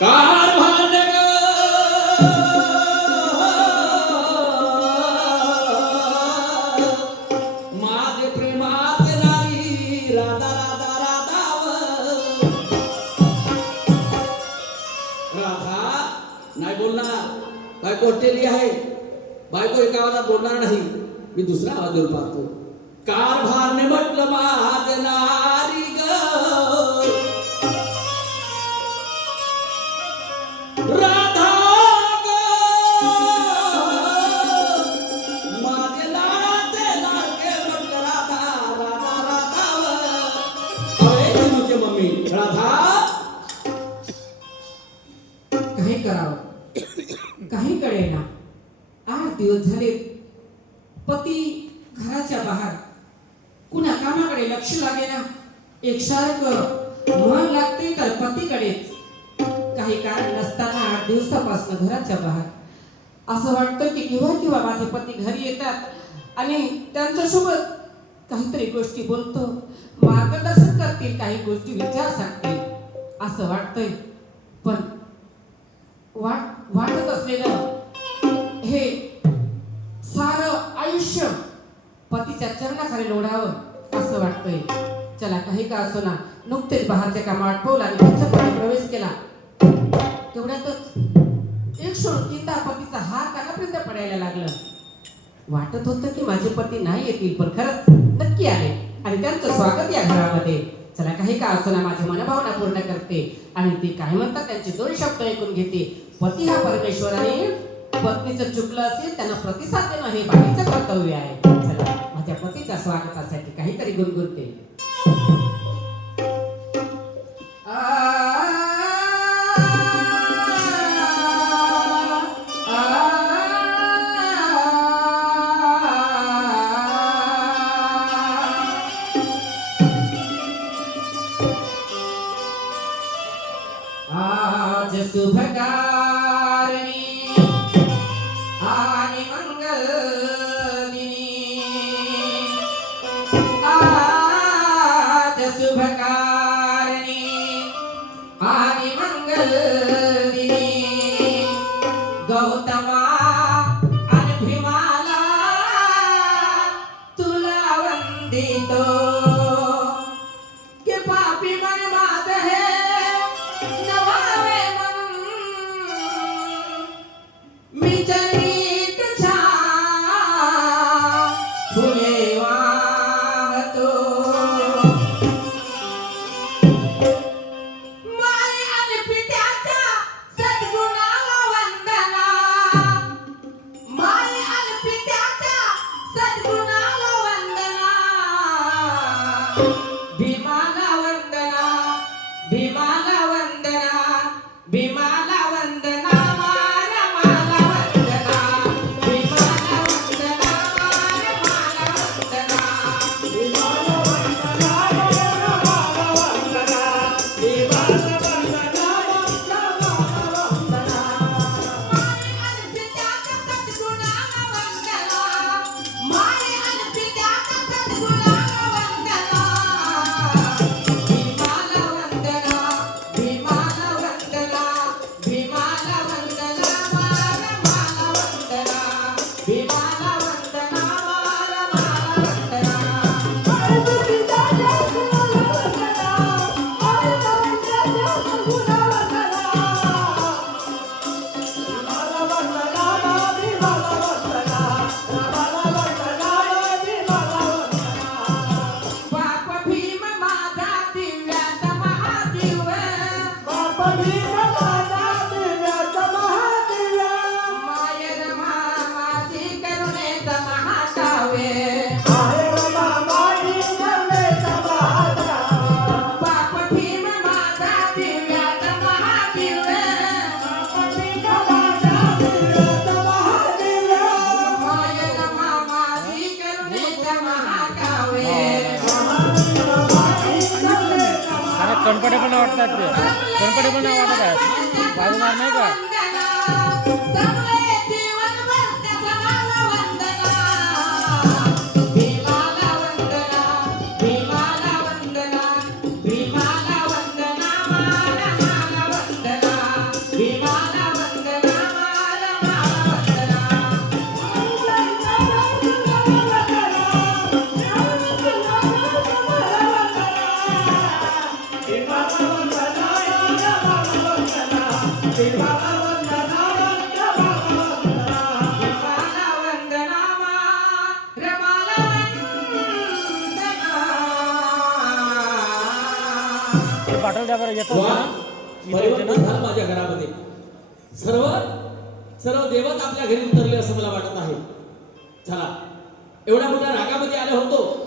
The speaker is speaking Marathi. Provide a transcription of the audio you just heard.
कारभार माझे प्रेमाचे नारी राधा राधा राधा नाही बोलणार. बायको हॉटेली आहे. बायको एका आवाजात बोलणार नाही. मी दुसरा आवाज देऊन पाहतो. कारभारने म्हटलं माझे नारी ग राधा ग माझे लाडाचे लाडके म्हटलं राधा राधा राधा अरे तुझे मम्मी राधा. काही करावं काही कळेना. 8 दिवस झाले पती घराच्या बाहेर. कुणा कामाकडे लक्ष लागेना. एकसारखं मन लागते तर पतीकडेच. काही कारण नसताना 8 दिवसापासून घराच्या बाहेर. असं वाटतं की केव्हा माझे पती घरी येतात आणि त्यांच्यासोबत काहीतरी गोष्टी बोलतो, मार्गदर्शन करतील, काही गोष्टी विचार सांगतील असं वाटतंय. पण वाटत असलेलं हे सारं आयुष्य पतीच्या चरणाखाली लोढावं असं वाटतंय. चला काही का असो ना. नुकतेच बाहेरच्या कामात आटपवला आणि त्यांच्याकडे प्रवेश केला. तेवढ्यातच एक सोडून तीनदा पतीचा हात कानापर्यंत पडायला लागलं. वाटत होतं की माझे पती नाही येतील, पण खरंच नक्की आले आणि त्यांचं स्वागत या घरामध्ये. चला काही का असो ना माझी मनभावना पूर्ण करते आणि ते काय म्हणतात त्यांचे 2 शब्द ऐकून घेते. पती हा परमेश्वर आणि पत्नीचं चुकलं असेल त्यांना प्रतिसाद देणं हे बाईचं कर्तव्य आहे. चला माझ्या पतीच्या स्वागतासाठी काहीतरी गुणगुणते. आज शुभकारिणी आणि मंगलदिनी. आज शुभकारिणी आणि मंगलदिनी. गौतमा आणि भीमाला तुला वंदितो. के पापी मन मात है मी चरित छा फुले वाहतो. माय आणि पित्याच्या सद्गुणाला वंदना. माय आणि पित्याच्या सद्गुणाला वंदना. भीमाला वंदना भीमाला वंदना भीमाला वंदना. कम्फर्टेबल वाटतात ते. कम्फर्टेबल नाही वाटत आहे. वाजणार नाही का? बरं येतो वा, ना? इथं होते परिवर्तन ना? झालं माझ्या घरामध्ये. सर्व सर्व देवच आपल्या घरी उतरले असं मला वाटत आहे. चला, एवढ्या मोठ्या रागामध्ये आले होतो